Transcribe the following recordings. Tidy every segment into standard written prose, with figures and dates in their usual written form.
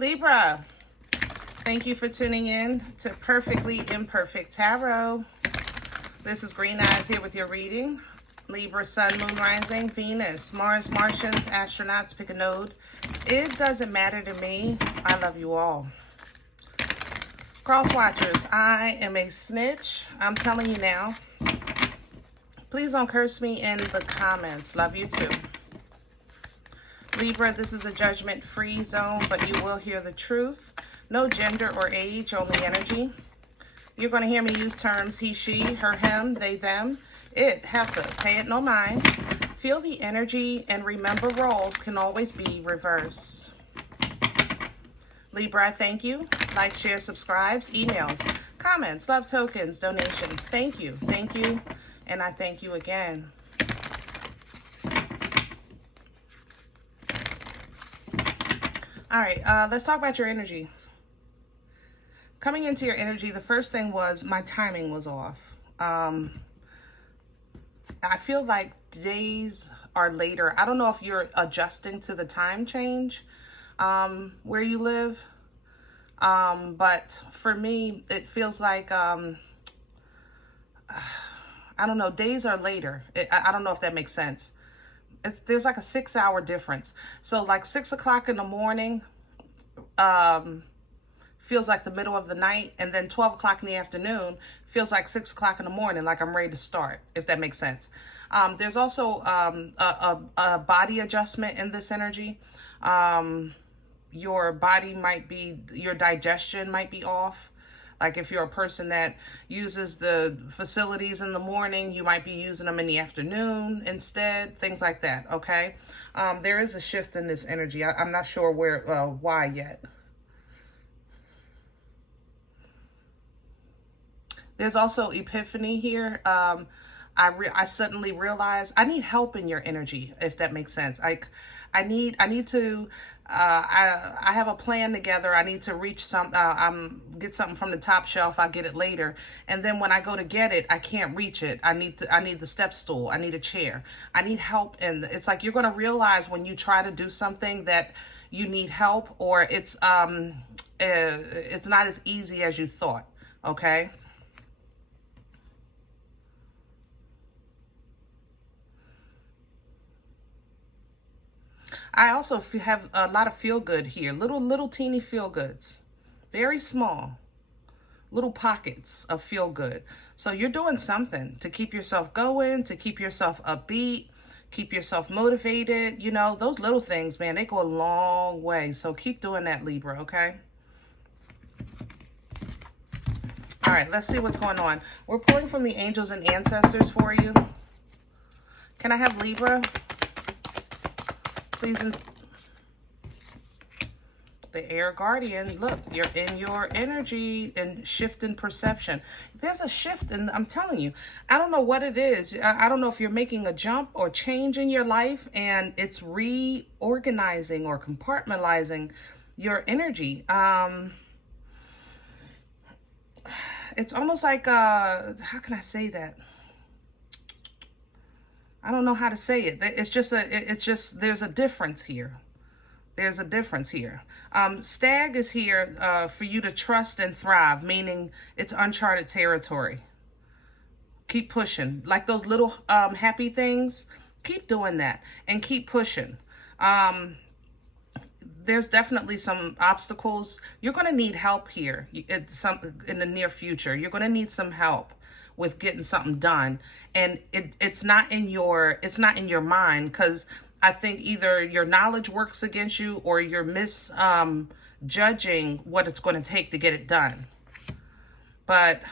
Libra, thank you for tuning in to Perfectly Imperfect Tarot. This is Green Eyes here with your reading. Libra, Sun, Moon, Rising, Venus, Mars, Martians, astronauts, pick a node. It doesn't matter to me. I love you all. Cross watchers, I am a snitch. I'm telling you now. Please don't curse me in the comments. Love you too. Libra, this is a judgment-free zone, but you will hear the truth. No gender or age, only energy. You're going to hear me use terms he, she, her, him, they, them, it, have to, pay it no mind. Feel the energy and remember roles can always be reversed. Libra, I thank you. Like, share, subscribes, emails, comments, love tokens, donations. Thank you, and I thank you again. All right, let's talk about your energy. Coming into your energy, the first thing was my timing was off. I feel like days are later. I don't know if you're adjusting to the time change where you live. But for me, it feels like, I don't know, days are later. I don't know if that makes sense. There's like a 6-hour difference. So like 6 o'clock in the morning feels like the middle of the night, and then 12 o'clock in the afternoon feels like 6 o'clock in the morning, like I'm ready to start, if that makes sense. There's also a body adjustment in this energy. Your body might be, your digestion might be off. Like if you're a person that uses the facilities in the morning, you might be using them in the afternoon instead, things like that, okay? There is a shift in this energy. I'm not sure why yet. There's also epiphany here. I suddenly realized I need help in your energy, if that makes sense. I need to, I have a plan together. I need to reach get something from the top shelf. I'll get it later. And then when I go to get it, I can't reach it. I need the step stool. I need a chair. I need help. And it's like, you're going to realize when you try to do something that you need help, or it's not as easy as you thought. Okay. I also have a lot of feel-good here. Little teeny feel-goods. Very small. Little pockets of feel-good. So you're doing something to keep yourself going, to keep yourself upbeat, keep yourself motivated. You know, those little things, man, they go a long way. So keep doing that, Libra, okay? All right, let's see what's going on. We're pulling from the angels and ancestors for you. Can I have Libra? Please, the air guardian, look, you're in your energy and shift in perception. There's a shift, and I'm telling you, I don't know what it is. I don't know if you're making a jump or change in your life, and it's reorganizing or compartmentalizing your energy. It's almost like, how can I say that? I don't know how to say it. It's just there's a difference here. There's a difference here. Stag is here for you to trust and thrive, meaning it's uncharted territory. Keep pushing. Like those little happy things, keep doing that and keep pushing. There's definitely some obstacles. You're going to need help here in the near future. You're going to need some help with getting something done, and it's not in your mind, because I think either your knowledge works against you or you're misjudging what it's going to take to get it done. But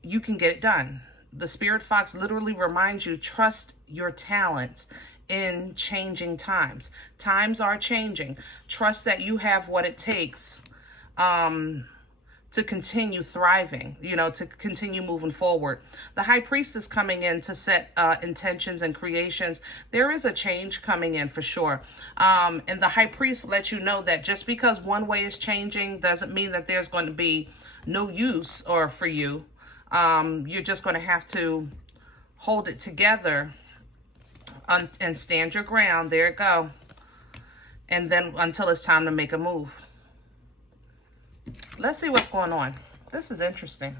you can get it done. The Spirit Fox literally reminds you, trust your talents in changing times. Times are changing. Trust that you have what it takes to continue thriving, you know, to continue moving forward. The High Priestess coming in to set intentions and creations. There is a change coming in for sure. And the High Priest lets you know that just because one way is changing doesn't mean that there's going to be no use or for you. You're just going to have to hold it together and stand your ground. There it go. and then until it's time to make a move. Let's see what's going on. This is interesting.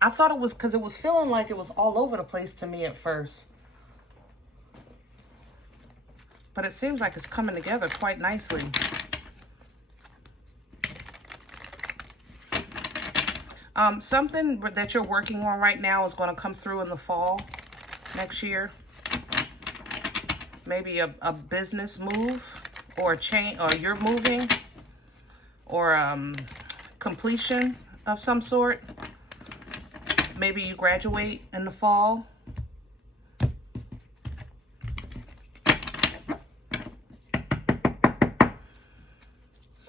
I thought it was because it was feeling like it was all over the place to me at first. But it seems like it's coming together quite nicely. Something that you're working on right now is going to come through in the fall next year. Maybe a business move or a change, or you're moving, or completion of some sort. Maybe you graduate in the fall.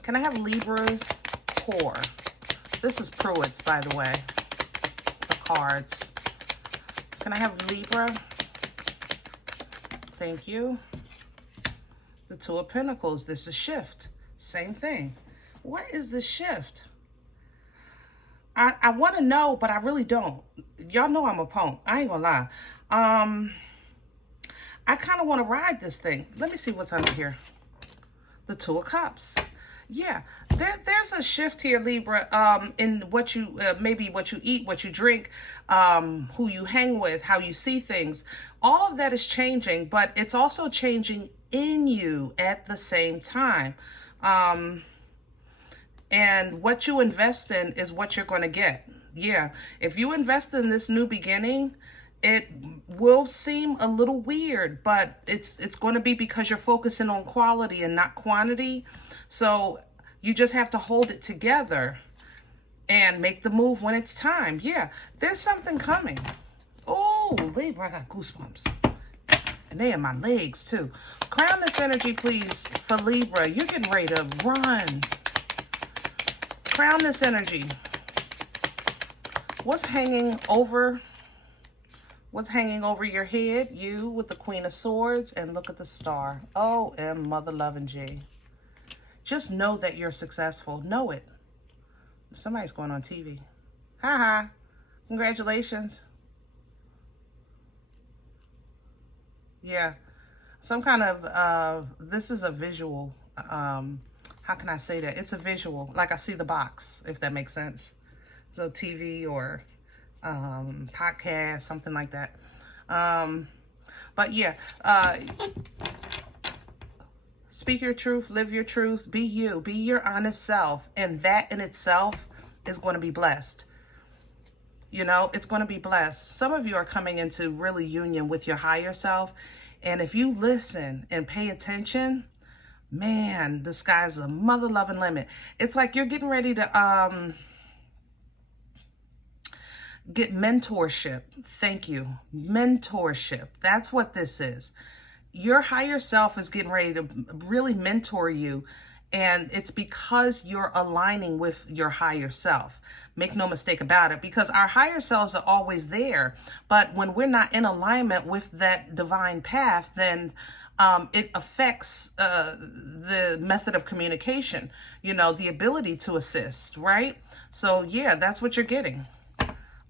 Can I have Libra's core? This is Pruitt's, by the way, the cards. Can I have Libra? Thank you. The Two of Pentacles. This is shift. Same thing. What is the shift? I want to know, but I really don't. Y'all know I'm a punk. I ain't gonna lie. I kind of want to ride this thing. Let me see what's under here. The Two of Cups. Yeah, there's a shift here, Libra, in what you, maybe what you eat, what you drink, who you hang with, how you see things. All of that is changing, but it's also changing in you at the same time. And what you invest in is what you're going to get. Yeah, if you invest in this new beginning, it will seem a little weird, but it's going to be because you're focusing on quality and not quantity. So you just have to hold it together and make the move when it's time. Yeah, there's something coming. Oh, Libra, I got goosebumps. And they in my legs too. Crown this energy, please, for Libra. You're getting ready to run. Crown this energy. What's hanging over your head? You with the Queen of Swords, and look at the star. Oh, and Mother Loving G. Just know that you're successful. Know it. Somebody's going on TV. Ha. Congratulations. Yeah. Some kind of, this is a visual. How can I say that? It's a visual. Like I see the box, if that makes sense. So TV or podcast, something like that. But yeah, speak your truth, live your truth, be you, be your honest self. And that in itself is going to be blessed. You know, it's going to be blessed. Some of you are coming into really union with your higher self. And if you listen and pay attention, man, the sky's a mother loving limit. It's like you're getting ready to get mentorship. Thank you. Mentorship. That's what this is. Your higher self is getting ready to really mentor you. And it's because you're aligning with your higher self. Make no mistake about it, because our higher selves are always there. But when we're not in alignment with that divine path, then it affects the method of communication, you know, the ability to assist, right? So yeah, that's what you're getting.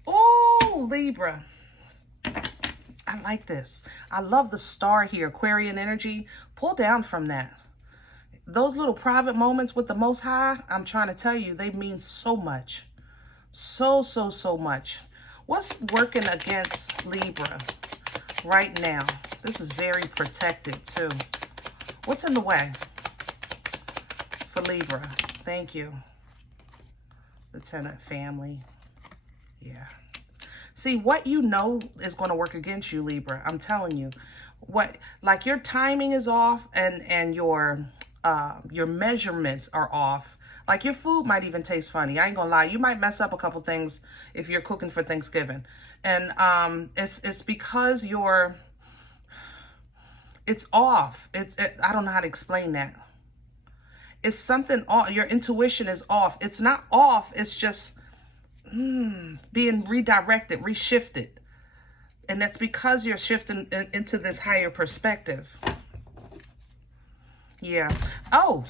Oh, Libra. I like this. I love the star here, Aquarian energy. Pull down from that. Those little private moments with the Most High, I'm trying to tell you, they mean so much. So much. What's working against Libra right now? This is very protected too. What's in the way for Libra? Thank you. Lieutenant family. Yeah. See, what you know is going to work against you, Libra. I'm telling you. What, like, your timing is off, and your measurements are off. Like, your food might even taste funny. I ain't gonna lie. You might mess up a couple things if you're cooking for Thanksgiving. And it's because it's off. I don't know how to explain that. It's something off. Your intuition is off. It's not off. It's just being redirected, reshifted. And that's because you're shifting into this higher perspective. Yeah. Oh,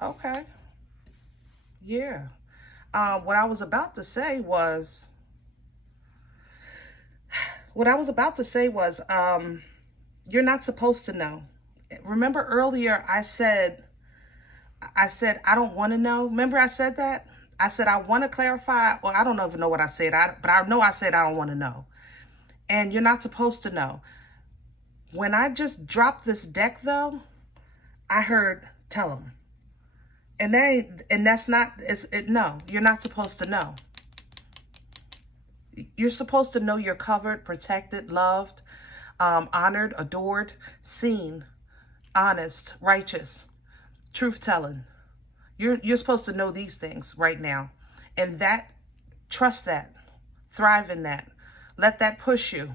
okay. Yeah. What I was about to say was, you're not supposed to know. remember earlier I said, I don't want to know. Remember I said that? I said, I want to clarify. Well, I don't even know what I said, but I know I said I don't want to know. And you're not supposed to know. When I just dropped this deck, though, I heard, tell them. And that's not, no, you're not supposed to know. You're supposed to know you're covered, protected, loved, honored, adored, seen, honest, righteous, truth-telling. You're supposed to know these things right now. And that, trust that, thrive in that. Let that push you.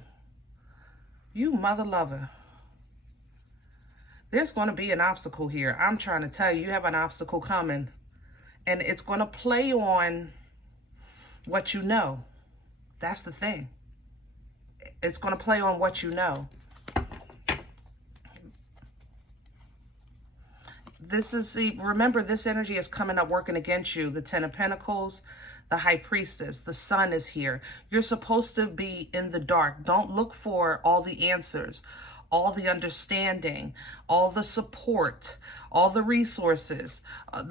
You mother lover. There's going to be an obstacle here. I'm trying to tell you, you have an obstacle coming. And it's going to play on what you know. That's the thing. It's going to play on what you know. Remember, this energy is coming up working against you. The Ten of Pentacles, the High Priestess, the Sun is here. You're supposed to be in the dark. Don't look for all the answers, all the understanding, all the support, all the resources,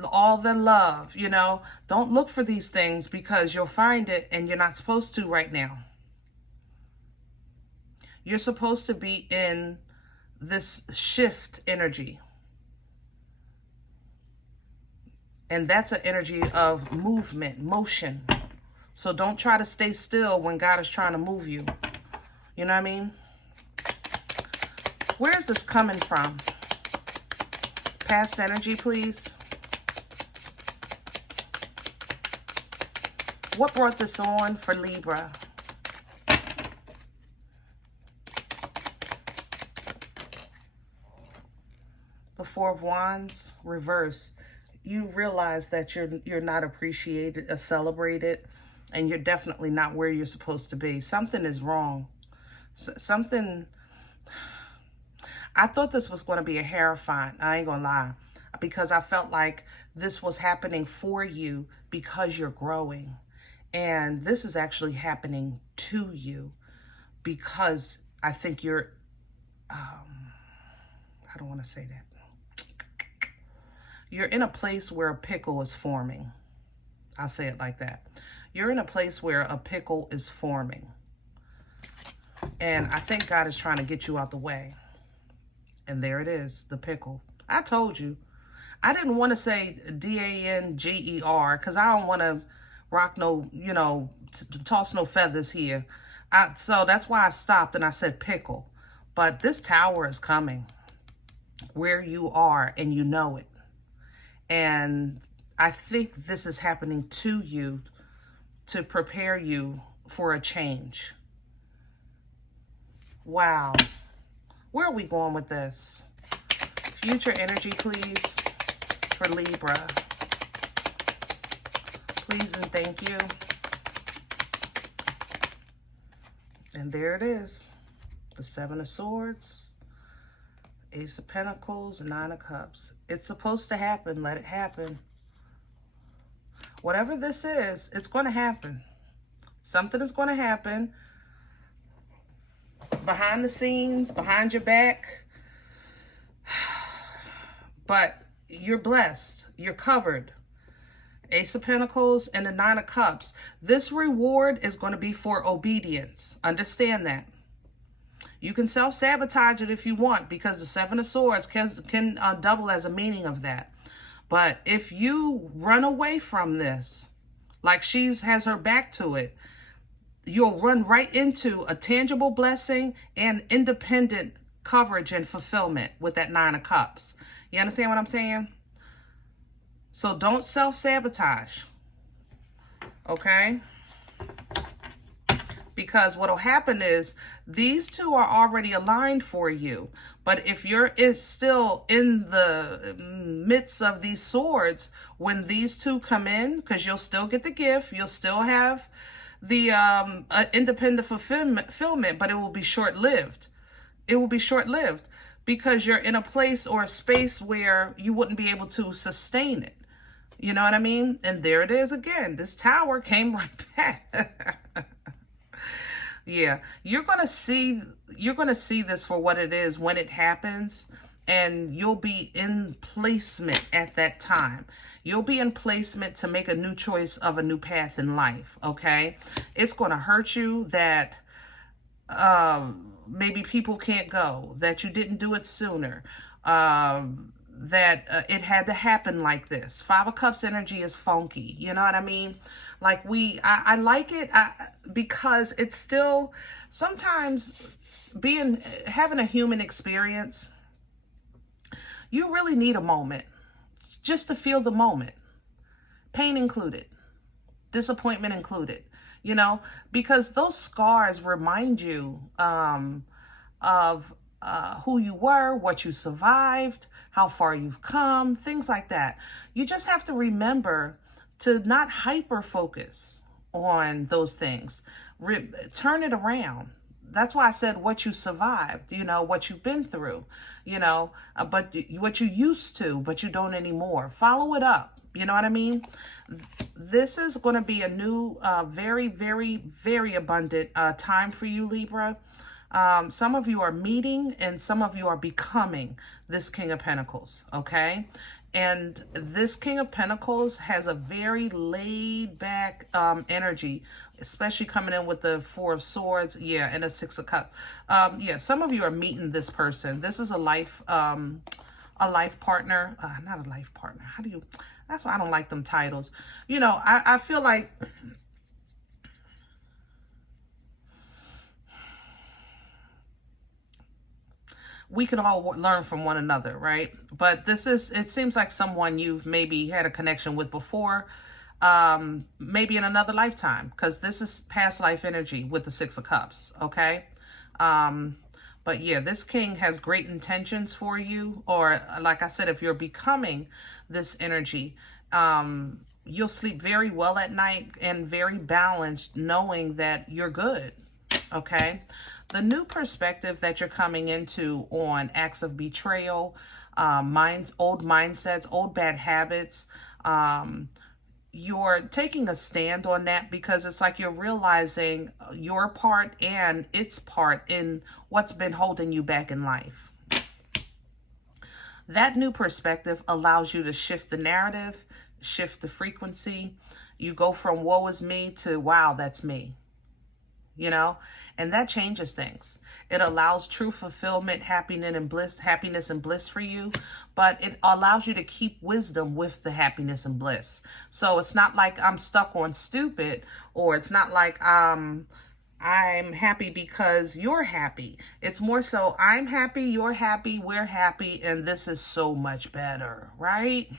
all the love, you know. Don't look for these things because you'll find it and you're not supposed to right now. You're supposed to be in this shift energy. And that's an energy of movement, motion. So don't try to stay still when God is trying to move you. You know what I mean? Where is this coming from? Past energy, please. What brought this on for Libra? The Four of Wands, reverse. You realize that you're not appreciated or celebrated, and you're definitely not where you're supposed to be. Something is wrong. Something. I thought this was going to be a hierophant. I ain't gonna lie, because I felt like this was happening for you because you're growing, and this is actually happening to you because I think you're. I don't want to say that. You're in a place where a pickle is forming. I'll say it like that. You're in a place where a pickle is forming. And I think God is trying to get you out the way. And there it is, the pickle. I told you. I didn't want to say D-A-N-G-E-R because I don't want to rock no, toss no feathers here. So that's why I stopped and I said pickle. But this tower is coming where you are and you know it. And I think this is happening to you to prepare you for a change. Wow. Where are we going with this? Future energy, please, for Libra. Please and thank you. And there it is. The Seven of Swords. Ace of Pentacles, Nine of Cups. It's supposed to happen. Let it happen. Whatever this is, it's going to happen. Something is going to happen. Behind the scenes, behind your back. But you're blessed. You're covered. Ace of Pentacles and the Nine of Cups. This reward is going to be for obedience. Understand that. You can self-sabotage it if you want because the Seven of Swords can double as a meaning of that. But if you run away from this, like she has her back to it, you'll run right into a tangible blessing and independent coverage and fulfillment with that Nine of Cups. You understand what I'm saying? So don't self-sabotage. Okay? Because what will happen is these two are already aligned for you. But if you're still in the midst of these swords, when these two come in, because you'll still get the gift, you'll still have the independent fulfillment, but it will be short-lived. It will be short-lived because you're in a place or a space where you wouldn't be able to sustain it. You know what I mean? And there it is again. This tower came right back. Yeah, you're going to see this for what it is when it happens. and you'll be in placement at that time. You'll be in placement to make a new choice of a new path in life, okay? It's going to hurt you that maybe people can't go, that you didn't do it sooner, that it had to happen like this. Five of Cups energy is funky, you know what I mean? Like I like it because it's still sometimes having a human experience. You really need a moment just to feel the moment, pain included, disappointment included, you know, because those scars remind you of who you were, what you survived, how far you've come, things like that. You just have to remember to not hyper focus on those things. Turn it around. That's why I said what you survived, you know, what you've been through, you know, but what you used to, but you don't anymore. Follow it up. You know what I mean? This is going to be a new, very, very, very abundant time for you, Libra. Some of you are meeting and some of you are becoming this King of Pentacles, okay? And this King of Pentacles has a very laid back energy, especially coming in with the Four of Swords, yeah, and a Six of Cups. Yeah, some of you are meeting this person. This is a life partner, not a life partner. That's why I don't like them titles. You know, I feel like we can all learn from one another, right? But it seems like someone you've maybe had a connection with before, maybe in another lifetime, because this is past life energy with the Six of Cups, okay? But yeah, this king has great intentions for you, or like I said, if you're becoming this energy, you'll sleep very well at night and very balanced, knowing that you're good, okay? The new perspective that you're coming into on acts of betrayal, old mindsets, old bad habits, you're taking a stand on that because it's like you're realizing your part and its part in what's been holding you back in life. That new perspective allows you to shift the narrative, shift the frequency. You go from woe is me to wow, that's me. You know, and that changes things. It allows true fulfillment, happiness and bliss for you, but it allows you to keep wisdom with the happiness and bliss. So it's not like I'm stuck on stupid, or it's not like I'm happy because you're happy. It's more so I'm happy, you're happy, we're happy, and this is so much better, right?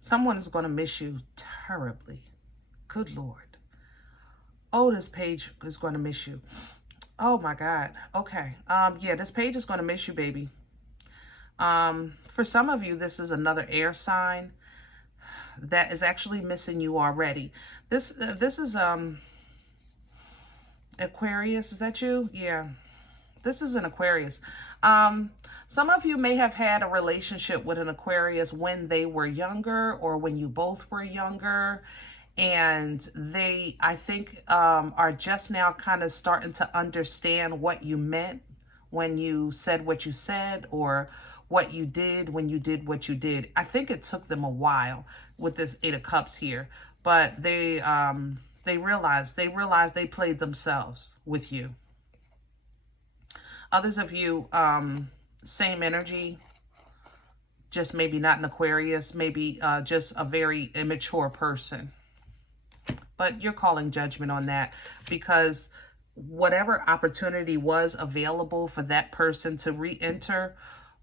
Someone is going to miss you terribly. Good Lord. Oh, this page is going to miss you. Oh my God. Okay. Yeah, this page is going to miss you, baby. For some of you, this is another air sign that is actually missing you already. This is Aquarius. Is that you? Yeah. This is an Aquarius. Some of you may have had a relationship with an Aquarius when they were younger, or when you both were younger. And they, I think, are just now kind of starting to understand what you meant when you said what you said, or what you did when you did what you did. I think it took them a while with this Eight of Cups here, but they realized they played themselves with you. Others of you, same energy, just maybe not an Aquarius, maybe just a very immature person. But you're calling judgment on that, because whatever opportunity was available for that person to re-enter,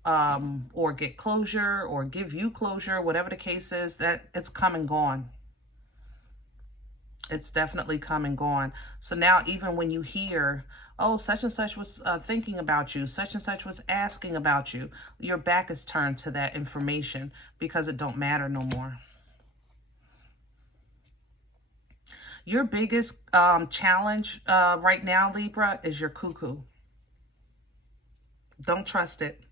or get closure, or give you closure, whatever the case is, that it's come and gone. It's definitely come and gone. So now even when you hear, oh, such and such was thinking about you, such and such was asking about you, your back is turned to that information because it don't matter no more. Your biggest challenge right now, Libra, is your cuckoo. Don't trust it.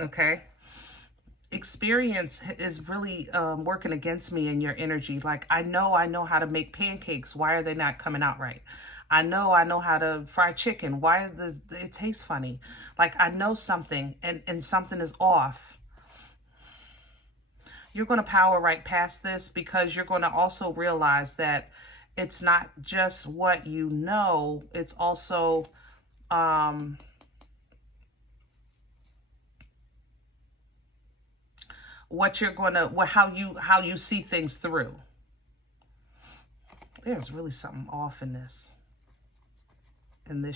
Okay? experience is really working against me in your energy. Like, I know how to make pancakes. Why are they not coming out right? I know how to fry chicken. Why does it taste funny? Like, I know something, and something is off. You're going to power right past this, because you're going to also realize that it's not just what you know, it's also what you're going to, how you see things through. There's really something off in this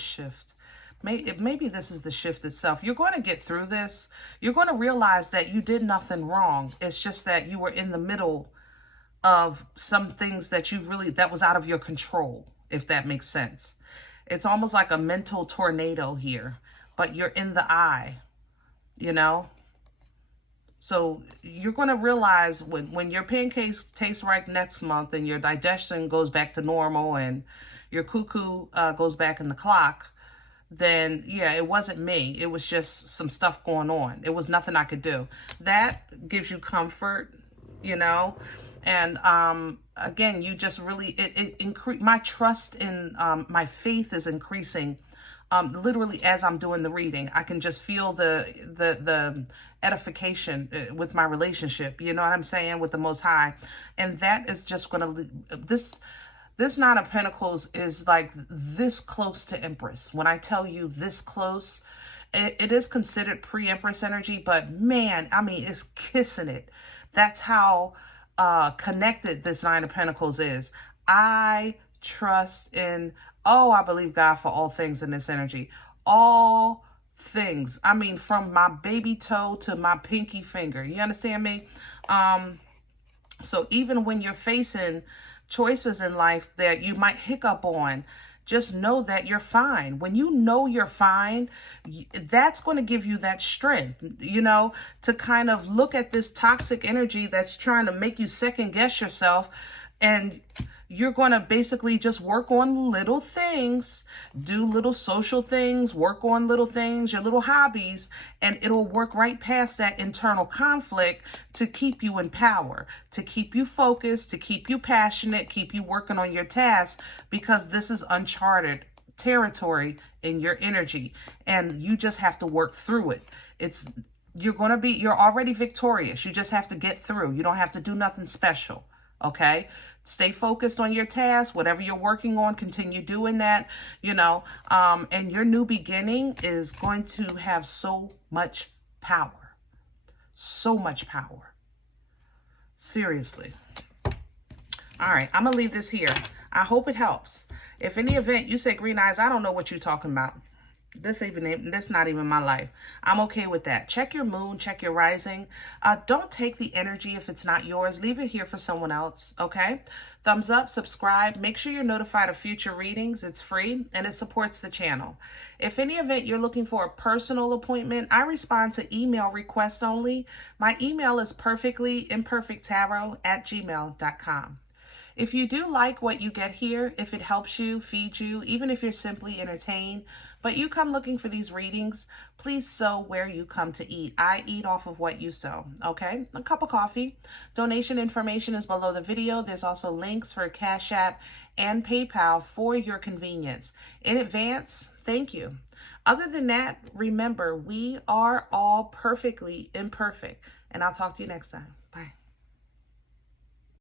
shift. Maybe this is the shift itself. You're going to get through this. You're going to realize that you did nothing wrong. It's just that you were in the middle of some things that that was out of your control, if that makes sense. It's almost like a mental tornado here, but you're in the eye, you know? So you're going to realize when your pancakes taste right next month, and your digestion goes back to normal, and your cuckoo goes back in the clock, then yeah, it wasn't me. It was just some stuff going on. It was nothing I could do. That gives you comfort, you know? And again, you just really, it increase my trust in, my faith is increasing. Literally as I'm doing the reading, I can just feel the edification with my relationship, you know what I'm saying, with the Most High. And that is just going to, this Nine of Pentacles is like this close to Empress. When I tell you this close, it is considered pre-Empress energy, but man, I mean, it's kissing it. That's how connected this Nine of Pentacles is. I trust in, I believe God for all things in this energy. All things. I mean, from my baby toe to my pinky finger. You understand me? So even when you're facing choices in life that you might hiccup on, just know that you're fine. When you know you're fine, that's going to give you that strength, you know, to kind of look at this toxic energy that's trying to make you second guess yourself. And you're going to basically just work on little things, do little social things, work on little things, your little hobbies, and it'll work right past that internal conflict to keep you in power, to keep you focused, to keep you passionate, keep you working on your tasks, because this is uncharted territory in your energy, and you just have to work through it. You're already victorious. You just have to get through. You don't have to do nothing special. Okay? Stay focused on your task. Whatever you're working on, continue doing that, you know, and your new beginning is going to have so much power. So much power. Seriously. All right, I'm going to leave this here. I hope it helps. If any event you say, Green Eyes, I don't know what you're talking about. That's not even my life. I'm okay with that. Check your moon, check your rising. Don't take the energy if it's not yours. Leave it here for someone else, okay? Thumbs up, subscribe. Make sure you're notified of future readings. It's free and it supports the channel. If any event you're looking for a personal appointment, I respond to email requests only. My email is perfectlyimperfecttarot@gmail.com. If you do like what you get here, if it helps you, feeds you, even if you're simply entertained, but you come looking for these readings, please sow where you come to eat. I eat off of what you sow, okay? A cup of coffee. Donation information is below the video. There's also links for Cash App and PayPal for your convenience. In advance, thank you. Other than that, remember, we are all perfectly imperfect. And I'll talk to you next time. Bye.